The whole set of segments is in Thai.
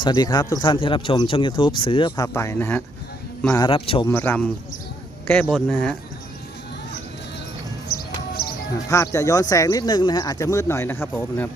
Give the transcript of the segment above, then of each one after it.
สวัสดีครับทุกท่านที่รับชมช่อง YouTube เสือพาไปนะฮะ มารับชมรำแก้บนนะฮะ ภาพจะย้อนแสงนิดนึงนะฮะ อาจจะมืดหน่อยนะครับผมนะครับ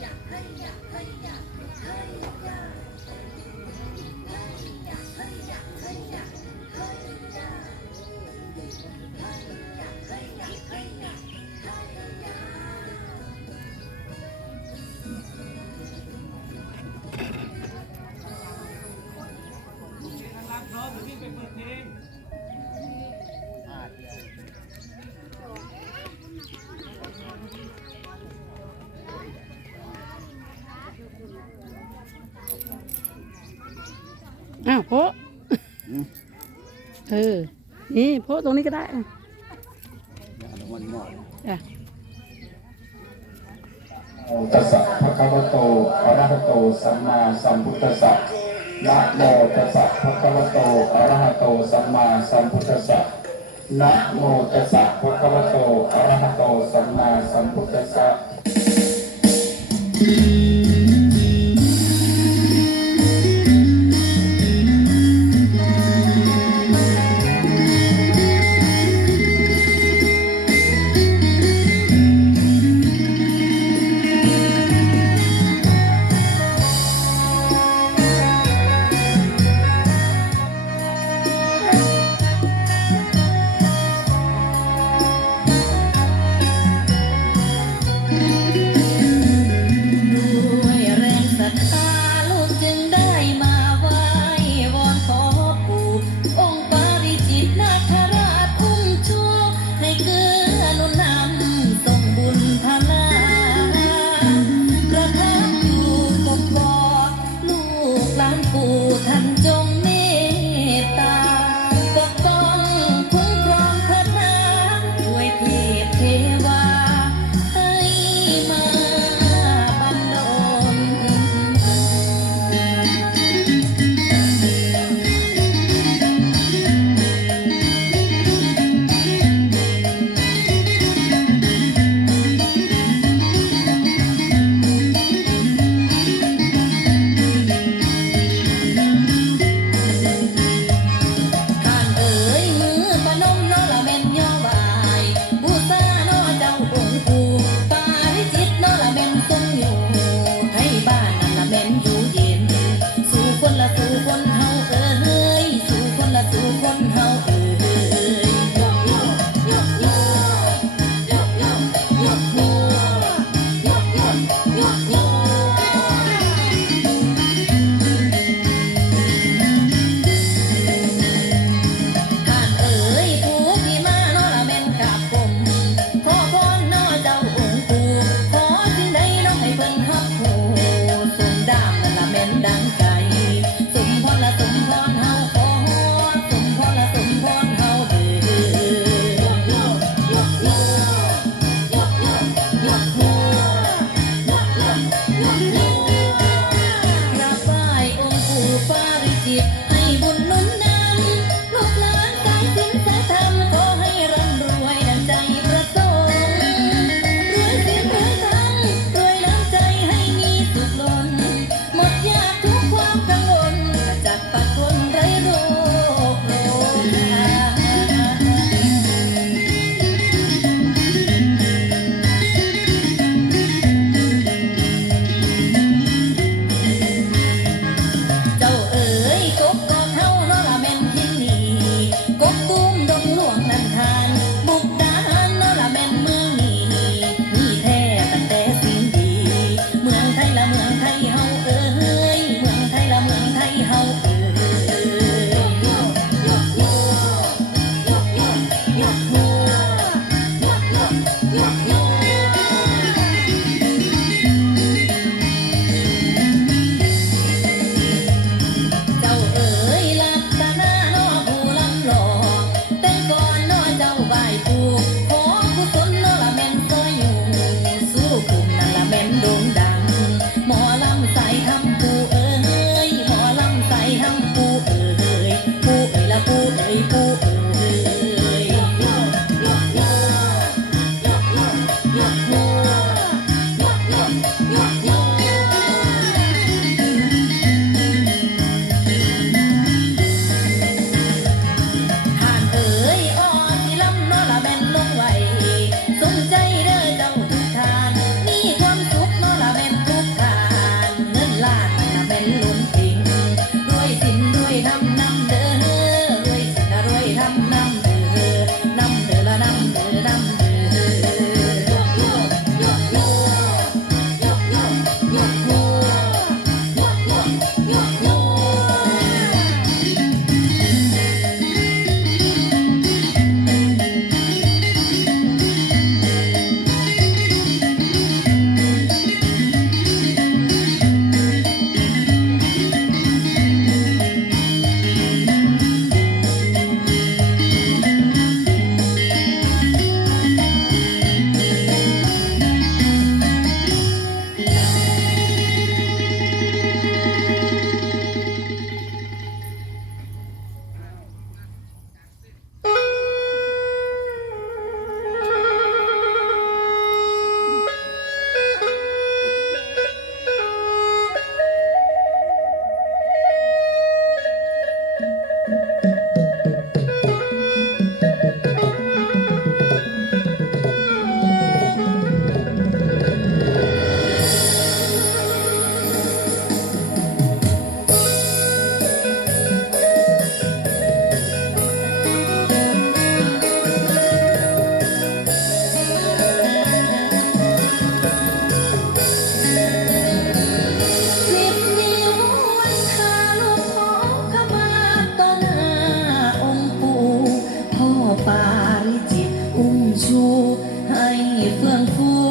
อ้ยเฮ้ยเฮ้ย เออ นี่โพะตรงนี้ก็ได้จ้ะตัสสะภะคะวะโตอะระหะโต สัมมาสัมพุทธัสสะนะโมตัสสะภะคะวะโตอะระหะโต สัมมาสัมพุทธัสสะนะโมตัสสะภะคะวะโตอะระหะโต สัมมาสัมพุทธัสสะ Yeah. du anh phương phu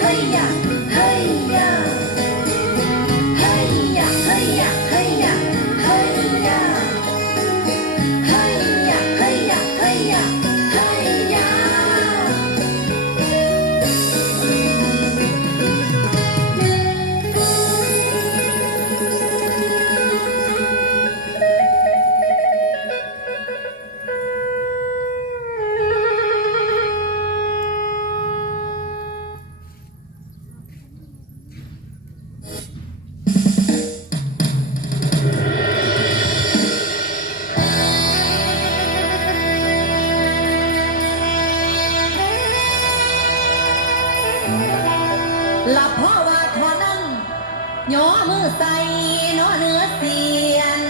嘿呀嘿 ย้อมือใส่นอเนื้อเสียน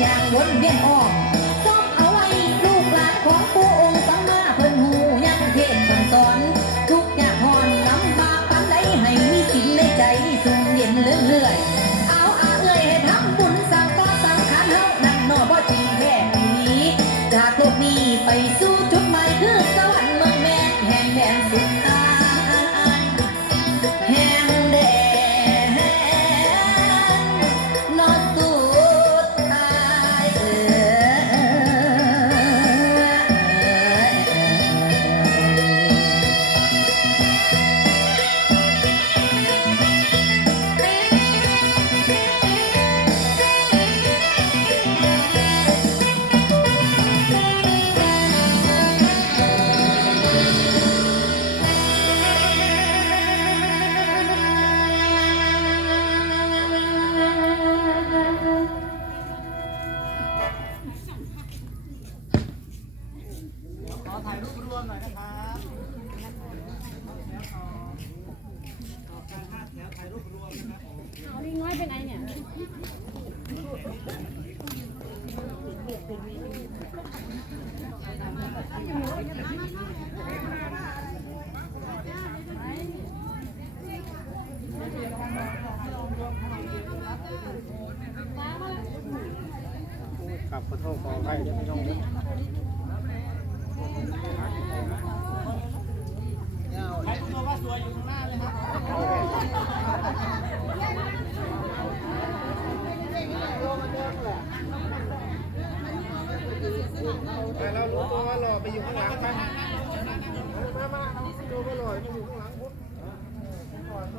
อย่างวนเวียนอ้อม ครับขอโทษขออภัยด้วยพี่น้อง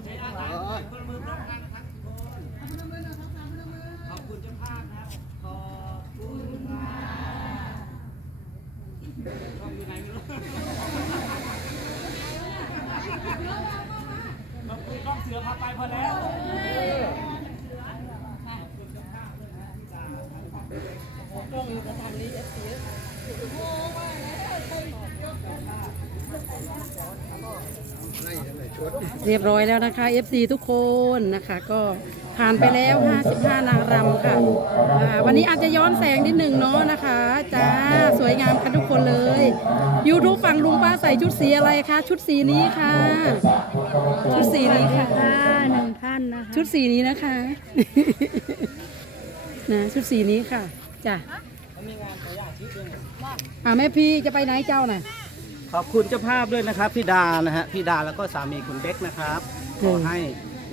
Okay. เรียบร้อยแล้วนะคะ FC ทุกคนนะคะก็ผ่านไปแล้ว 55 นางรำค่ะอ่าวันนี้อาจจะย้อนแสงนิดหนึ่งเนาะนะคะจ้าสวยงามกันทุกคนเลย YouTube ฝั่งลุงป้าใส่ชุดสีอะไรคะ ชุดสีนี้ค่ะ ชุดสีนี้ค่ะ หนึ่งท่านนะคะ ชุดสีนี้นะคะ นะชุดสีนี้ค่ะจ้ะอ่าแม่พี่จะไปไหนเจ้าน่ะ ขอบคุณเจ้าภาพด้วยนะครับพี่ดานะฮะพี่ดาแล้วก็สามีคุณเบ๊กนะครับขอให้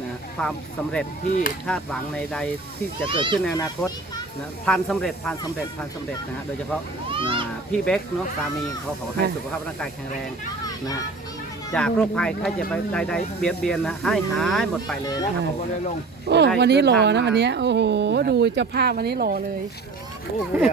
นะความสำเร็จที่คาดหวังในใดที่จะเกิดขึ้นในอนาคตนะพันสำเร็จพันสำเร็จพันสำเร็จนะฮะโดยเฉพาะนะพี่เบ๊กเนาะสามีเขาขอให้ค่ะสุขภาพร่างกายแข็งแรงนะฮะจากโรคภัยใครจะไปใดๆเบียดเบียนนะให้หายหมดไปเลยนะครับผมโอ้วันนี้หล่อนะวันนี้โอ้โห ดูเจ้าภาพวันนี้หล่อเลย โอ้โห